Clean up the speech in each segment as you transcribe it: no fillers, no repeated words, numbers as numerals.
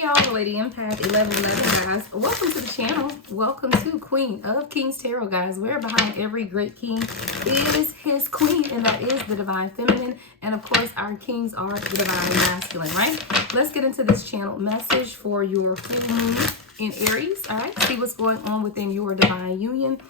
Hey y'all, Lady Empath 1111 guys. Welcome to the channel. Welcome to Queen of Kings Tarot guys. Where behind every great king is his queen, and that is the divine feminine. And of course, our kings are the divine masculine, right? Let's get into this channel message for your full moon in Aries. All right, see what's going on within your divine union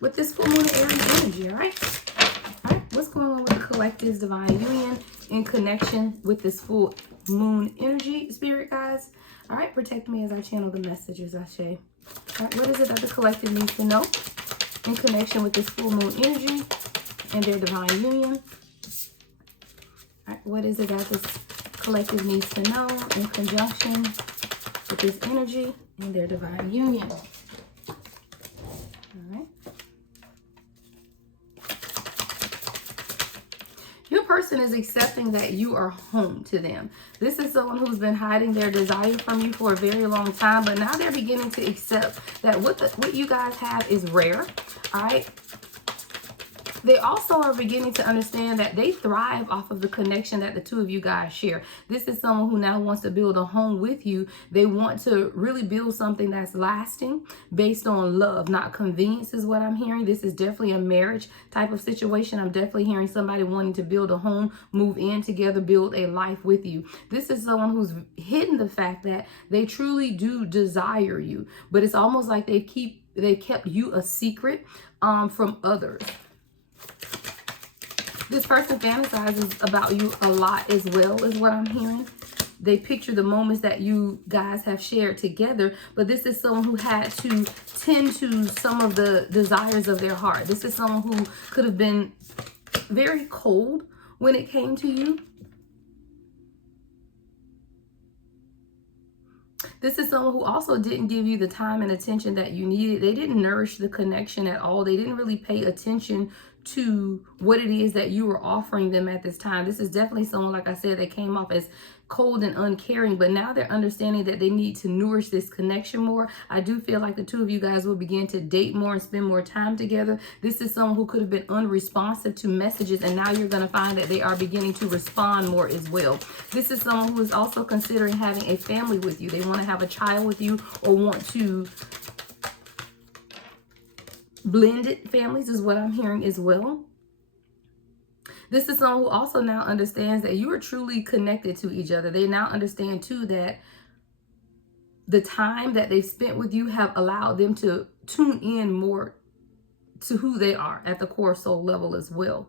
with this full moon in Aries energy. All right, what's going on with the collective's divine union in connection with this full moon energy, spirit guys? All right, protect me as I channel the messages, Ashe. All right, what is it that the collective needs to know in connection with this full moon energy and their divine union? All right, what is it that this collective needs to know in conjunction with this energy and their divine union? All right. Your person is accepting that you are home to them. This is someone who's been hiding their desire from you for a very long time, but now they're beginning to accept that what you guys have is rare. All right. They also are beginning to understand that they thrive off of the connection that the two of you guys share. This is someone who now wants to build a home with you. They want to really build something that's lasting based on love, not convenience is what I'm hearing. This is definitely a marriage type of situation. I'm definitely hearing somebody wanting to build a home, move in together, build a life with you. This is someone who's hidden the fact that they truly do desire you, but it's almost like they kept you a secret from others. This person fantasizes about you a lot as well, is what I'm hearing. They picture the moments that you guys have shared together, but this is someone who had to tend to some of the desires of their heart. This is someone who could have been very cold when it came to you. This is someone who also didn't give you the time and attention that you needed. They didn't nourish the connection at all. They didn't really pay attention to what it is that you were offering them at this time. This is definitely someone, like I said, that came off as cold and uncaring, but now they're understanding that they need to nourish this connection more. I do feel like the two of you guys will begin to date more and spend more time together. This is someone who could have been unresponsive to messages, and now you're going to find that they are beginning to respond more as well. This is someone who is also considering having a family with you. They want to have a child with you or want to blended families is what I'm hearing as well. This is someone who also now understands that you are truly connected to each other. They now understand too that the time that they've spent with you have allowed them to tune in more to who they are at the core soul level as well.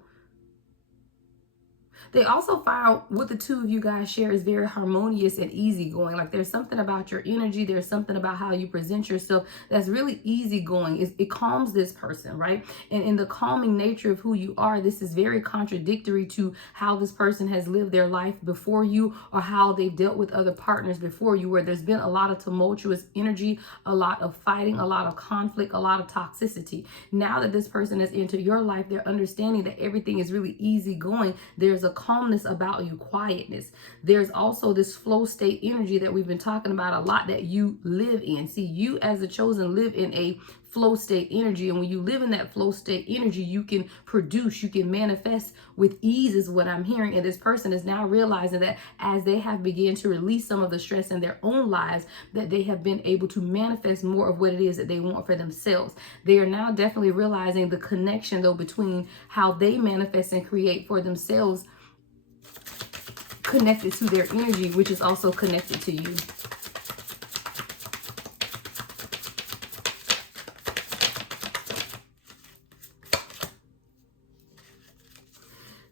They also found what the two of you guys share is very harmonious and easygoing. Like there's something about your energy. There's something about how you present yourself that's really easygoing. It calms this person, right? And in the calming nature of who you are, this is very contradictory to how this person has lived their life before you or how they've dealt with other partners before you, where there's been a lot of tumultuous energy, a lot of fighting, a lot of conflict, a lot of toxicity. Now that this person has entered your life, they're understanding that everything is really easygoing. There's a calmness about you, quietness. There's also this flow state energy that we've been talking about a lot that you live in. See, you as a chosen live in a flow state energy, and when you live in that flow state energy, you can produce, you can manifest with ease is what I'm hearing. And this person is now realizing that as they have begun to release some of the stress in their own lives, that they have been able to manifest more of what it is that they want for themselves. They are now definitely realizing the connection though between how they manifest and create for themselves connected to their energy, which is also connected to you.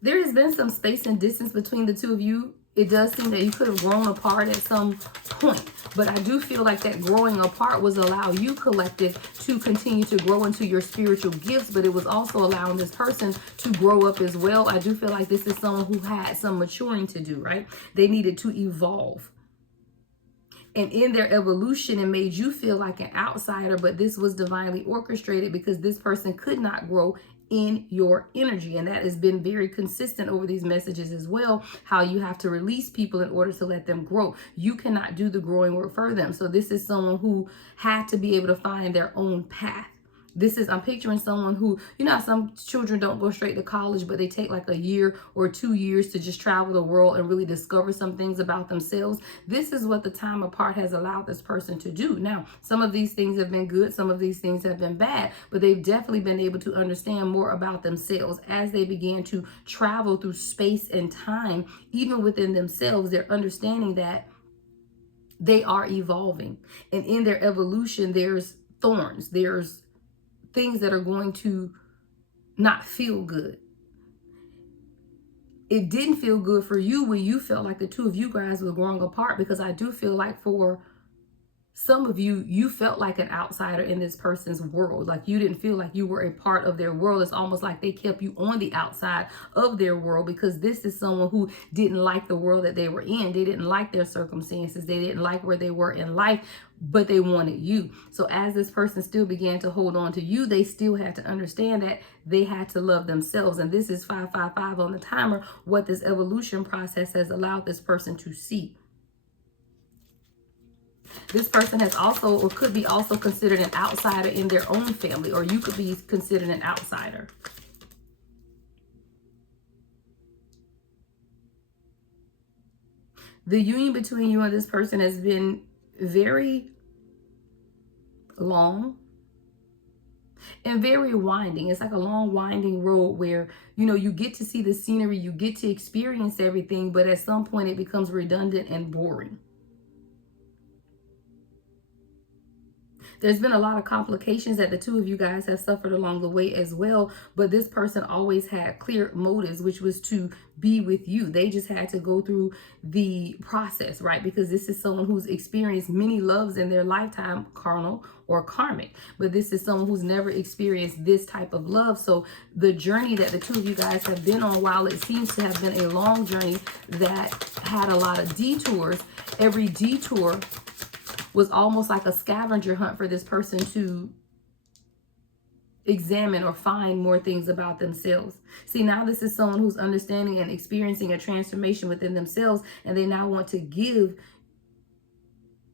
There has been some space and distance between the two of you. It does seem that you could have grown apart at some point, but I do feel like that growing apart was allow you collective to continue to grow into your spiritual gifts, but it was also allowing this person to grow up as well. I do feel like this is someone who had some maturing to do, right? They needed to evolve. And in their evolution, it made you feel like an outsider, but this was divinely orchestrated because this person could not grow in your energy. And that has been very consistent over these messages as well, how you have to release people in order to let them grow. You cannot do the growing work for them. So this is someone who had to be able to find their own path. I'm picturing someone who, you know, some children don't go straight to college, but they take like a year or 2 years to just travel the world and really discover some things about themselves. This is what the time apart has allowed this person to do. Now, some of these things have been good, some of these things have been bad, but they've definitely been able to understand more about themselves as they began to travel through space and time. Even within themselves, they're understanding that they are evolving, and in their evolution, there's thorns, there's things that are going to not feel good. It didn't feel good for you when you felt like the two of you guys were growing apart, because I do feel like for some of you, you felt like an outsider in this person's world. Like you didn't feel like you were a part of their world. It's almost like they kept you on the outside of their world, because this is someone who didn't like the world that they were in. They didn't like their circumstances. They didn't like where they were in life, but they wanted you. So as this person still began to hold on to you, they still had to understand that they had to love themselves. And this is 555 on the timer, what this evolution process has allowed this person to see. This person has also, or could be also, considered an outsider in their own family, or you could be considered an outsider. The union between you and this person has been very long and very winding. It's like a long winding road where, you know, you get to see the scenery, you get to experience everything, but at some point it becomes redundant and boring. There's been a lot of complications that the two of you guys have suffered along the way as well. But this person always had clear motives, which was to be with you. They just had to go through the process, right? Because this is someone who's experienced many loves in their lifetime, carnal or karmic. But this is someone who's never experienced this type of love. So the journey that the two of you guys have been on, while it seems to have been a long journey that had a lot of detours, every detour was almost like a scavenger hunt for this person to examine or find more things about themselves. See, now this is someone who's understanding and experiencing a transformation within themselves, and they now want to give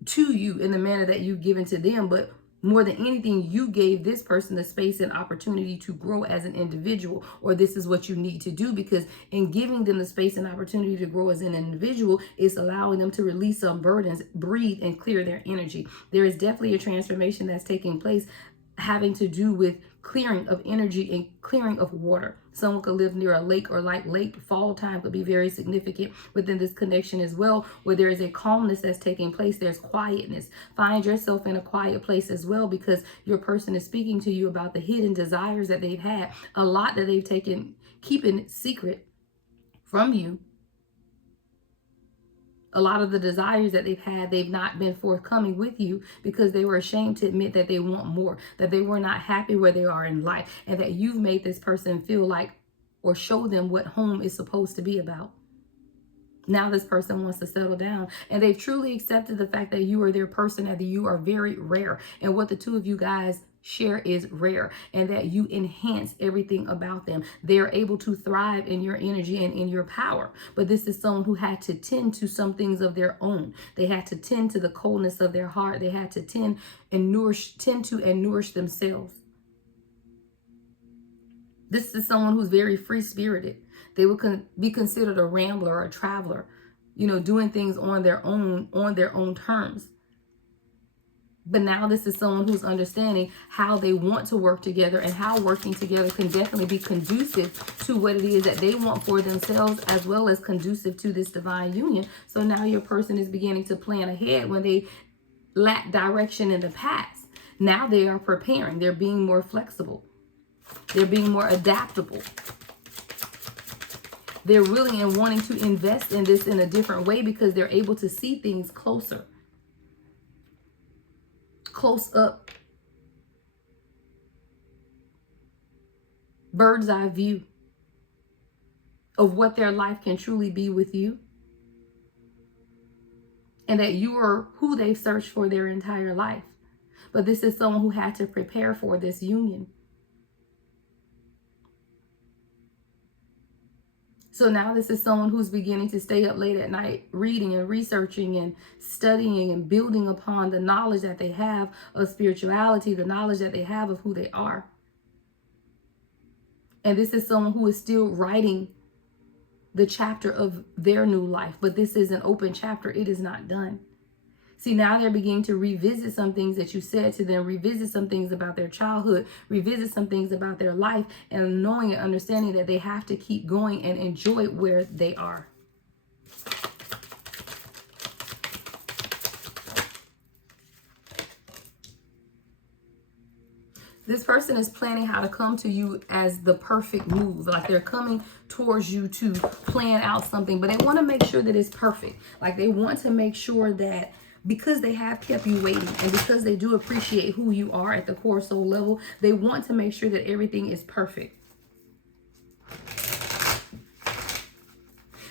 to you in the manner that you've given to them. But more than anything, you gave this person the space and opportunity to grow as an individual, or this is what you need to do, because in giving them the space and opportunity to grow as an individual, it's allowing them to release some burdens, breathe, and clear their energy. There is definitely a transformation that's taking place having to do with clearing of energy and clearing of water. Someone could live near a lake or like lake. Fall time could be very significant within this connection as well, where there is a calmness that's taking place. There's quietness. Find yourself in a quiet place as well, because your person is speaking to you about the hidden desires that they've had, a lot that they've taken, keeping secret from you. A lot of the desires that they've had, they've not been forthcoming with you because they were ashamed to admit that they want more, that they were not happy where they are in life, and that you've made this person feel like, or show them what home is supposed to be about. Now this person wants to settle down, and they've truly accepted the fact that you are their person, and that you are very rare. And what the two of you guys share is rare, and that you enhance everything about them. They're able to thrive in your energy and in your power. But this is someone who had to tend to some things of their own. They had to tend to the coldness of their heart. They had to tend to and nourish themselves. This is someone who's very free-spirited. They would be considered a rambler or a traveler, you know, doing things on their own terms. But now this is someone who's understanding how they want to work together, and how working together can definitely be conducive to what it is that they want for themselves, as well as conducive to this divine union. So now your person is beginning to plan ahead when they lacked direction in the past. Now they are preparing. They're being more flexible. They're being more adaptable. They're willing and wanting to invest in this in a different way, because they're able to see things closer. Close up, bird's eye view of what their life can truly be with you, and that you are who they've searched for their entire life. But this is someone who had to prepare for this union. So now this is someone who's beginning to stay up late at night, reading and researching and studying and building upon the knowledge that they have of spirituality, the knowledge that they have of who they are. And this is someone who is still writing the chapter of their new life, but this is an open chapter. It is not done. See, now they're beginning to revisit some things that you said to them, revisit some things about their childhood, revisit some things about their life, and knowing and understanding that they have to keep going and enjoy where they are. This person is planning how to come to you as the perfect move. Like they're coming towards you to plan out something, but they want to make sure that it's perfect. Like they want to make sure that because they have kept you waiting and because they do appreciate who you are at the core soul level, they want to make sure that everything is perfect.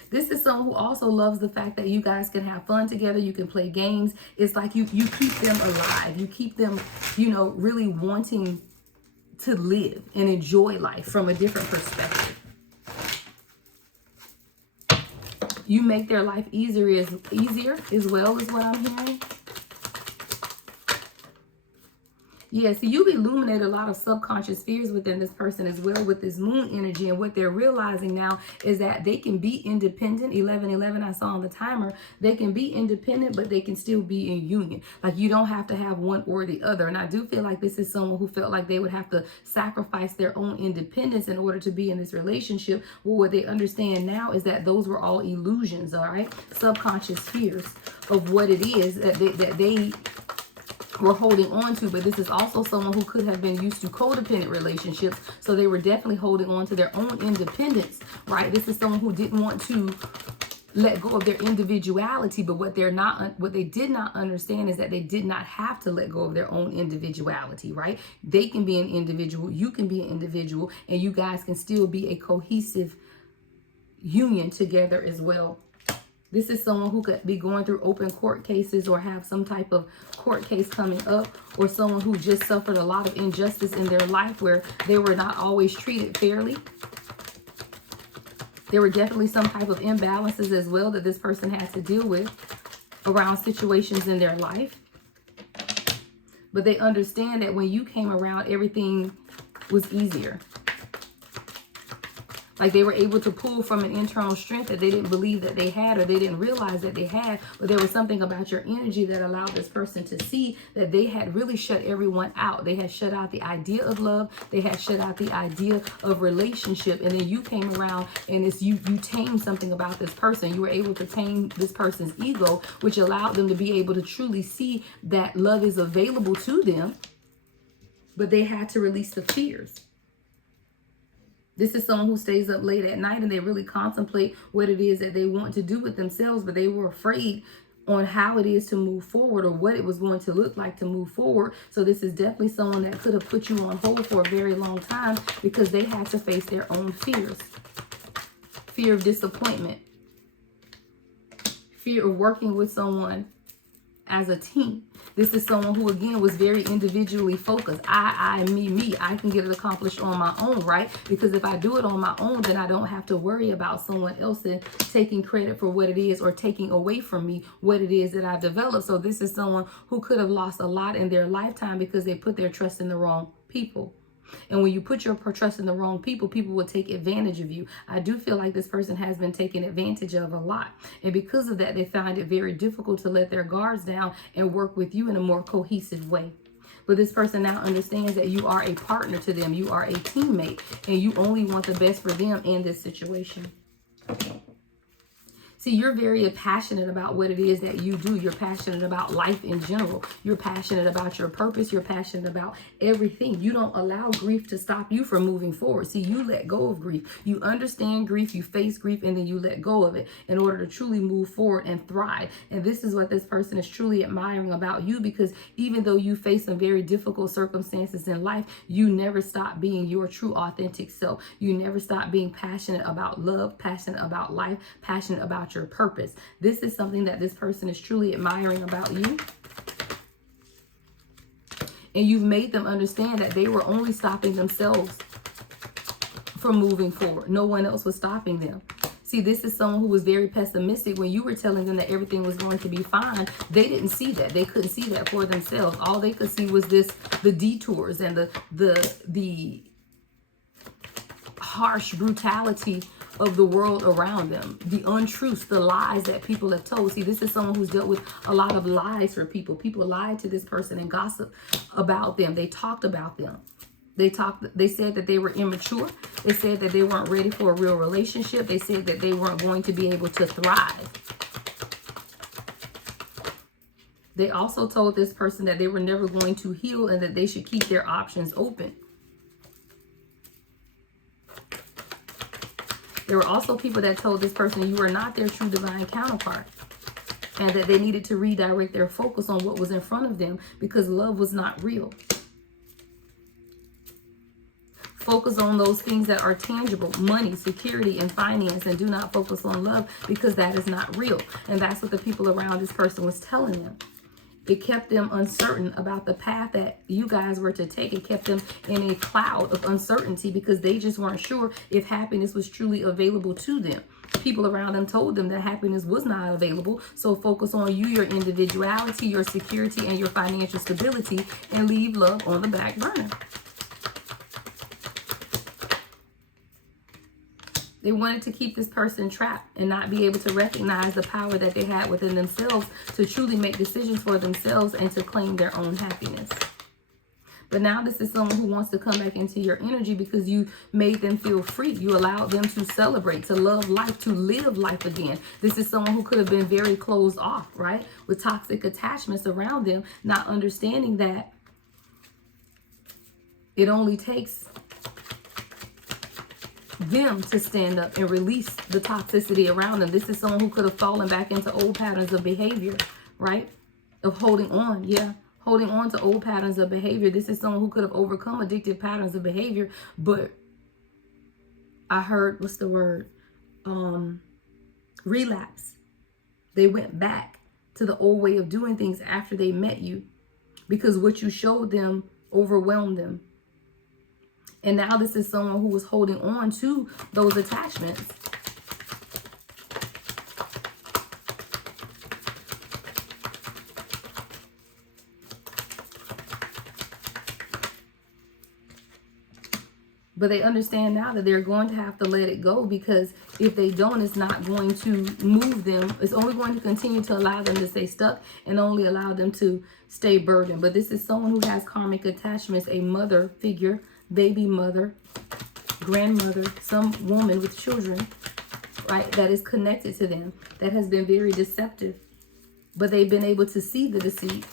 This is someone who also loves the fact that you guys can have fun together. You can play games. It's like you keep them alive. You keep them, really wanting to live and enjoy life from a different perspective. You make their life easier as well is what I'm hearing. Yeah, see, you've illuminated a lot of subconscious fears within this person as well with this moon energy. And what they're realizing now is that they can be independent. 1111, I saw on the timer. They can be independent, but they can still be in union. Like you don't have to have one or the other. And I do feel like this is someone who felt like they would have to sacrifice their own independence in order to be in this relationship. Well, what they understand now is that those were all illusions, all right? Subconscious fears of what it is that they were holding on to. But this is also someone who could have been used to codependent relationships, so they were definitely holding on to their own independence, right? This is someone who didn't want to let go of their individuality, but what they did not understand is that they did not have to let go of their own individuality, right? They can be an individual, you can be an individual, and you guys can still be a cohesive union together as well. This is someone who could be going through open court cases or have some type of court case coming up, or someone who just suffered a lot of injustice in their life where they were not always treated fairly. There were definitely some type of imbalances as well that this person had to deal with around situations in their life. But they understand that when you came around, everything was easier. Like they were able to pull from an internal strength that they didn't believe that they had, or they didn't realize that they had. But there was something about your energy that allowed this person to see that they had really shut everyone out. They had shut out the idea of love. They had shut out the idea of relationship. And then you came around and you tamed something about this person. You were able to tame this person's ego, which allowed them to be able to truly see that love is available to them. But they had to release the fears. This is someone who stays up late at night and they really contemplate what it is that they want to do with themselves, but they were afraid on how it is to move forward or what it was going to look like to move forward. So this is definitely someone that could have put you on hold for a very long time because they had to face their own fears. Fear of disappointment. Fear of working with someone as a team. This is someone who, again, was very individually focused. I, me. I can get it accomplished on my own, right? Because if I do it on my own, then I don't have to worry about someone else and taking credit for what it is or taking away from me what it is that I've developed. So this is someone who could have lost a lot in their lifetime because they put their trust in the wrong people. And when you put your trust in the wrong people, people will take advantage of you. I do feel like this person has been taken advantage of a lot. And because of that, they find it very difficult to let their guards down and work with you in a more cohesive way. But this person now understands that you are a partner to them. You are a teammate, and you only want the best for them in this situation. See, you're very passionate about what it is that you do. You're passionate about life in general. You're passionate about your purpose. You're passionate about everything. You don't allow grief to stop you from moving forward. See, you let go of grief. You understand grief, you face grief, and then you let go of it in order to truly move forward and thrive. And this is what this person is truly admiring about you, because even though you face some very difficult circumstances in life, you never stop being your true authentic self. You never stop being passionate about love, passionate about life, passionate about your purpose. This is something that this person is truly admiring about you. And you've made them understand that they were only stopping themselves from moving forward. No one else was stopping them. See, this is someone who was very pessimistic when you were telling them that everything was going to be fine. They didn't see that. They couldn't see that for themselves. All they could see was the detours and the harsh brutality of the world around them, the untruths, the lies that people have told. See, this is someone who's dealt with a lot of lies for people. People lied to this person and gossiped about them. They talked about them. They said that they were immature. They said that they weren't ready for a real relationship. They said that they weren't going to be able to thrive. They also told this person that they were never going to heal and that they should keep their options open. There were also people that told this person you were not their true divine counterpart and that they needed to redirect their focus on what was in front of them because love was not real. Focus on those things that are tangible, money, security, and finance, and do not focus on love because that is not real. And that's what the people around this person was telling them. It kept them uncertain about the path that you guys were to take. It kept them in a cloud of uncertainty because they just weren't sure if happiness was truly available to them. People around them told them that happiness was not available. So focus on you, your individuality, your security, and your financial stability, and leave love on the back burner. They wanted to keep this person trapped and not be able to recognize the power that they had within themselves to truly make decisions for themselves and to claim their own happiness. But now this is someone who wants to come back into your energy because you made them feel free. You allowed them to celebrate, to love life, to live life again. This is someone who could have been very closed off, right? With toxic attachments around them, not understanding that it only takes them to stand up and release the toxicity around them. This is someone who could have fallen back into old patterns of behavior, right? Of holding on, holding on to old patterns of behavior. This is someone who could have overcome addictive patterns of behavior, but I heard, what's the word? Relapse. They went back to the old way of doing things after they met you because what you showed them overwhelmed them. And now this is someone who was holding on to those attachments. But they understand now that they're going to have to let it go because if they don't, it's not going to move them. It's only going to continue to allow them to stay stuck and only allow them to stay burdened. But this is someone who has karmic attachments, a mother figure, baby mother, grandmother, some woman with children, right, that is connected to them, that has been very deceptive, but they've been able to see the deceit.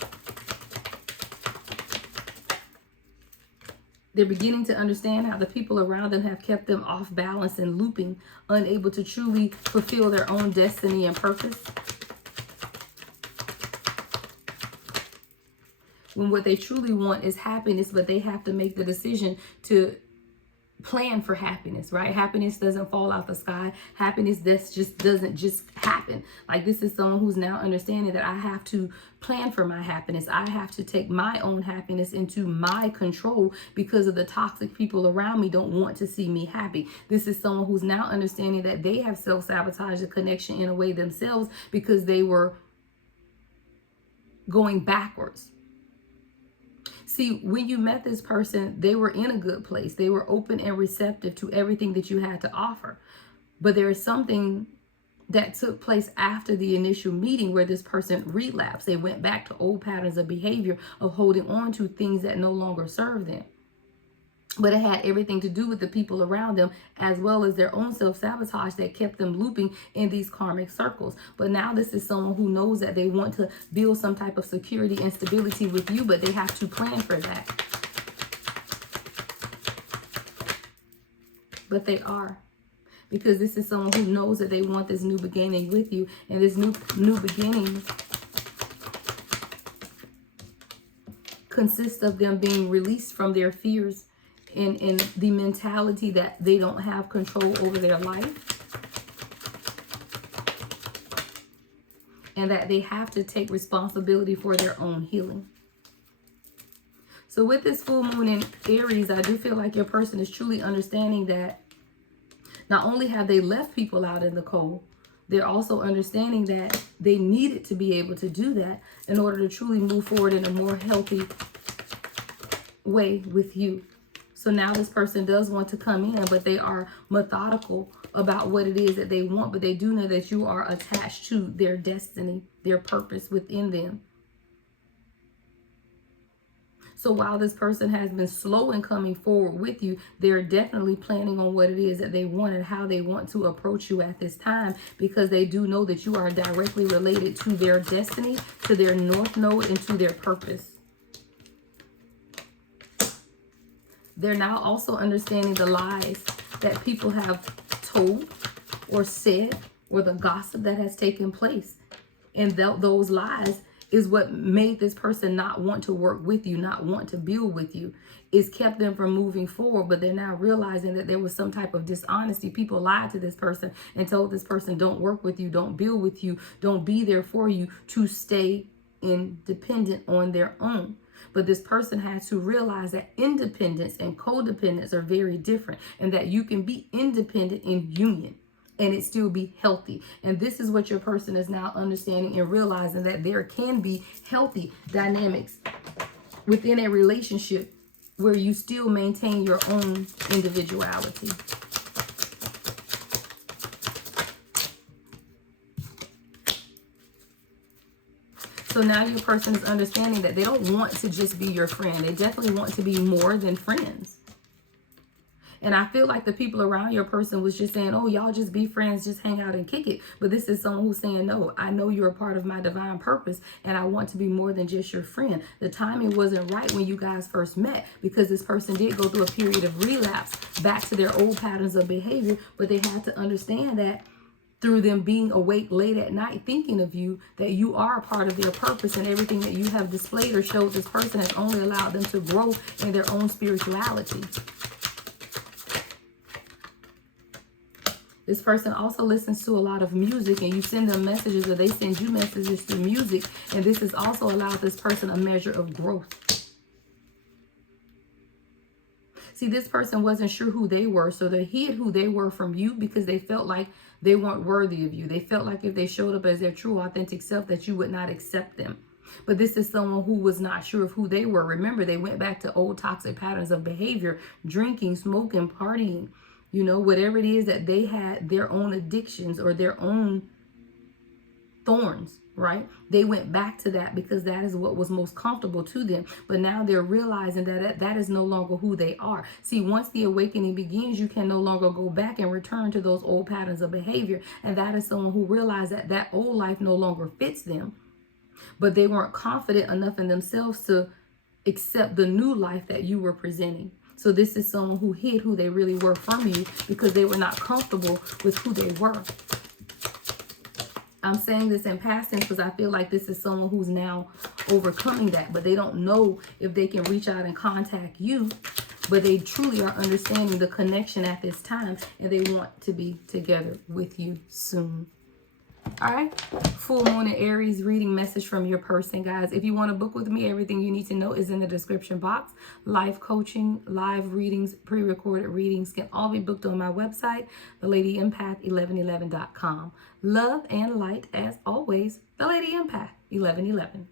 They're beginning to understand how the people around them have kept them off balance and looping, unable to truly fulfill their own destiny and purpose. When what they truly want is happiness, but they have to make the decision to plan for happiness, right? Happiness doesn't fall out the sky. Happiness doesn't just happen. Like this is someone who's now understanding that I have to plan for my happiness. I have to take my own happiness into my control because of the toxic people around me don't want to see me happy. This is someone who's now understanding that they have self-sabotaged the connection in a way themselves because they were going backwards. See, when you met this person, they were in a good place. They were open and receptive to everything that you had to offer. But there is something that took place after the initial meeting where this person relapsed. They went back to old patterns of behavior of holding on to things that no longer serve them. But it had everything to do with the people around them as well as their own self-sabotage that kept them looping in these karmic circles. But now this is someone who knows that they want to build some type of security and stability with you, but they have to plan for that. But they are. Because this is someone who knows that they want this new beginning with you. And this new beginning consists of them being released from their fears in the mentality that they don't have control over their life and that they have to take responsibility for their own healing. So with this full moon in Aries, I do feel like your person is truly understanding that Not only have they left people out in the cold, they're also understanding that they needed to be able to do that in order to truly move forward in a more healthy way with you. So now this person does want to come in, but they are methodical about what it is that they want, but they do know that you are attached to their destiny, their purpose within them. So while this person has been slow in coming forward with you, they're definitely planning on what it is that they want and how they want to approach you at this time, because they do know that you are directly related to their destiny, to their north node, and to their purpose. They're now also understanding the lies that people have told or said, or the gossip that has taken place. And those lies is what made this person not want to work with you, not want to build with you. It's kept them from moving forward, but they're now realizing that there was some type of dishonesty. People lied to this person and told this person, don't work with you, don't build with you, don't be there for you, to stay independent on their own. But this person has to realize that independence and codependence are very different, and that you can be independent in union and it still be healthy. And this is what your person is now understanding and realizing, that there can be healthy dynamics within a relationship where you still maintain your own individuality. So now your person is understanding that they don't want to just be your friend. They definitely want to be more than friends. And I feel like the people around your person was just saying, oh, y'all just be friends, just hang out and kick it. But this is someone who's saying, no, I know you're a part of my divine purpose, and I want to be more than just your friend. The timing wasn't right when you guys first met, because this person did go through a period of relapse back to their old patterns of behavior. But they had to understand that through them being awake late at night thinking of you, that you are a part of their purpose, and everything that you have displayed or showed this person has only allowed them to grow in their own spirituality. This person also listens to a lot of music, and you send them messages, or they send you messages through music, and this has also allowed this person a measure of growth. See, this person wasn't sure who they were, so they hid who they were from you because they felt like they weren't worthy of you. They felt like if they showed up as their true, authentic self, that you would not accept them. But this is someone who was not sure of who they were. Remember, they went back to old toxic patterns of behavior, drinking, smoking, partying, you know, whatever it is that they had, their own addictions or their own thorns, right? They went back to that because that is what was most comfortable to them. But now they're realizing that that is no longer who they are. See, once the awakening begins, you can no longer go back and return to those old patterns of behavior. And that is someone who realized that that old life no longer fits them. But they weren't confident enough in themselves to accept the new life that you were presenting. So this is someone who hid who they really were from you because they were not comfortable with who they were. I'm saying this in past tense because I feel like this is someone who's now overcoming that, but they don't know if they can reach out and contact you, but they truly are understanding the connection at this time, and they want to be together with you soon. All right, full moon in Aries reading message from your person, guys. If you want to book with me, everything you need to know is in the description box. Live coaching, live readings, pre-recorded readings can all be booked on my website, thelady1111.com. Love and light as always, The Lady Empath 1111.